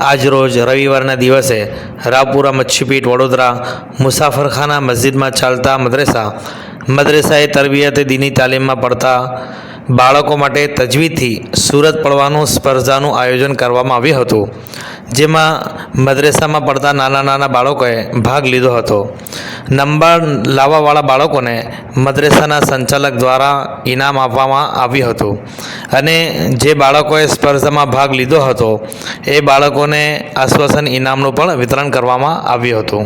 આજરોજ રવિવારના દિવસે રાવપુરા મચ્છીપીઠ વડોદરા મુસાફરખાના મસ્જિદમાં ચાલતા મદ્રેસાએ તરબિયતે દીની તાલીમમાં પડતા બાળકો માટે તજવીદથી સુરત પડવાનું સ્પર્ધાનું આયોજન કરવામાં આવ્યું હતું, જેમાં મદ્રેસામાં પડતા નાના નાના બાળકોએ ભાગ લીધો હતો. નંબર લાવવાવાળા બાળકોને મદ્રેસાના સંચાલક દ્વારા ઇનામ આપવામાં આવ્યું હતું અને જે બાળકોએ સ્પર્ધામાં ભાગ લીધો હતો એ બાળકોને આશ્વાસન ઇનામનું પણ વિતરણ કરવામાં આવ્યું હતું.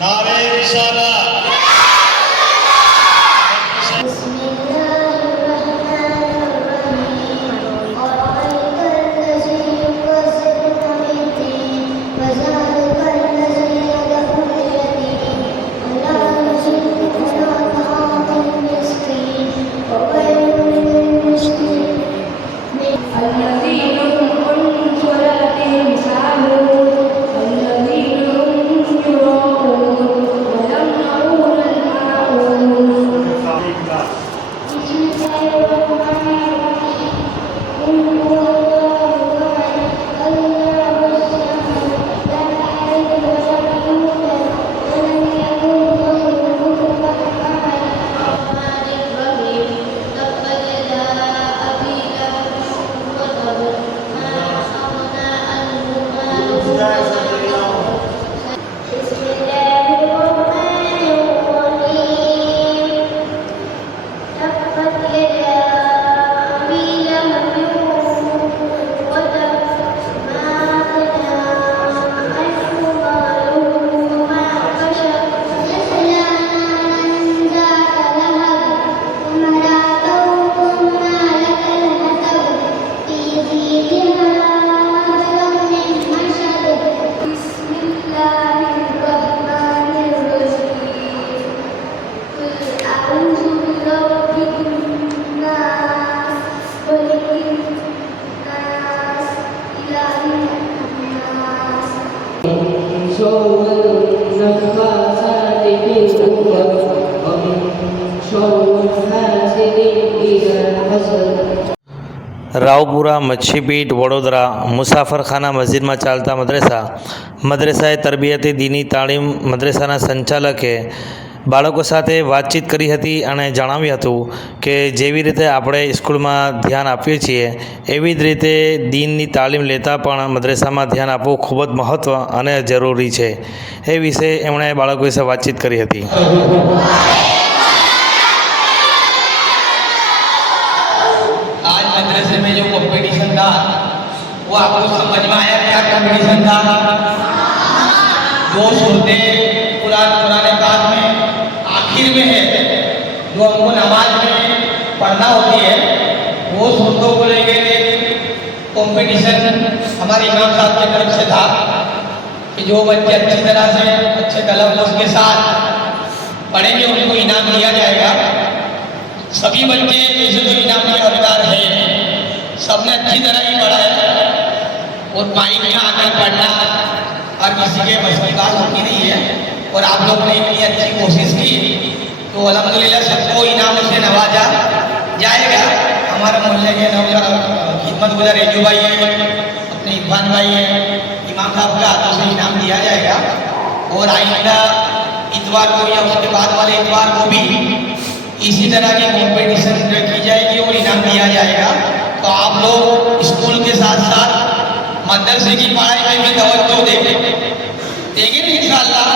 नारे रिसाला રાવપુરા મચ્છીપીઠ વડોદરા મુસાફરખાના મસ્જિદમાં ચાલતા મદ્રેસાએ તરબિયતે દીની તાલીમ મદ્રેસાના સંચાલકે બાળકો સાથે વાતચીત કરી હતી અને જણાવ્યું હતું કે જેવી રીતે આપણે સ્કૂલમાં ધ્યાન આપીએ છીએ એવી જ રીતે દીનની તાલીમ લેતા પણ મદ્રેસામાં ધ્યાન આપવું ખૂબ જ મહત્ત્વ અને જરૂરી છે. એ વિશે એમણે બાળકો વિશે વાતચીત કરી હતી. मदरसे में जो कंपटीशन था वो आपको समझ में आया क्या कंपटीशन था? दो सूरतें कुरान पाक में आखिर में है जो हमको नमाज में पढ़ना होती है, वो सूरतों को लेकर कंपटीशन हमारे इमाम साहब की तरफ से था कि जो बच्चे अच्छी तरह से अच्छे तलफ़्फ़ुज़ के साथ पढ़ेंगे उनको इनाम दिया जाएगा. सभी बच्चे जैसे जो इनाम के हकदार हैं सबने अच्छी तरह ही पढ़ा है और माइक में आकर पढ़ना और किसी के बस की बात होती नहीं है और आप लोगों ने इतनी अच्छी कोशिश की तो अल्हम्दुलिल्लाह सबको इनामों से नवाजा जाएगा. हमारे मोहल्ले के खिदमत गुजार रेजू भाई है, अपने इरफान भाई है, इमाम साहब के हाथों से इनाम दिया जाएगा और आइंदा इतवार को या उसके बाद वाले इतवार को भी इसी तरह की कॉम्पिटिशन रखी जाएगी और इनाम दिया जाएगा. तो आप लोग स्कूल के साथ साथ मदरसे की पढ़ाई में भी तवज्जो देंगे ना इंशाअल्लाह.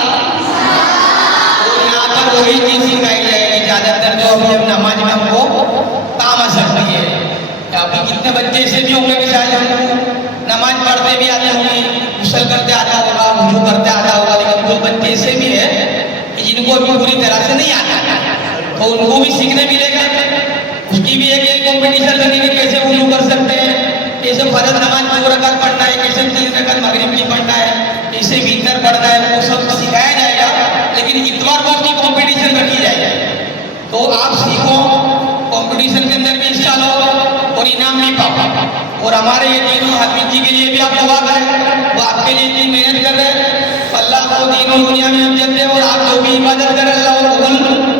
तो यहाँ पर वही चीज़ सिखाई जाएगी ज़्यादातर जो अभी हम नमाज में हमको काम आ सकती है. अभी कितने बच्चे ऐसे भी होंगे कि शायद हमको नमाज पढ़ते भी आते होंगे, गुस्ल करते आता होगा, वुज़ू करते आता होगा, लेकिन कुछ बच्चे ऐसे भी है कि जिनको अभी पूरी तरह से नहीं आता, तो उनको भी सीखने मिलेगा. उसकी भी एक कंपटीशन लगेगी कैसे वुज़ू कर सकते हैं, कैसे फर्ज नमाज 2 रकात पढ़ना है, कैसे 3 रकात मगरिब की पढ़ना है, कैसे वितर पढ़ना है, वो सब सिखाया जाएगा. लेकिन इतवार को उसकी कंपटीशन रखी जाएगी तो आप सीखो, कंपटीशन के अंदर भी हिस्सा लो और इनाम इनाम भी पाओ। और हमारे ये तीनों हाफिज जी के लिए भी आप दुआ करें, वो आपके लिए इतनी मेहनत कर रहे हैं। अल्लाह को तीनों दुनिया में अमजद दे और आप जो भी इबादत करें अल्लाह को कबूल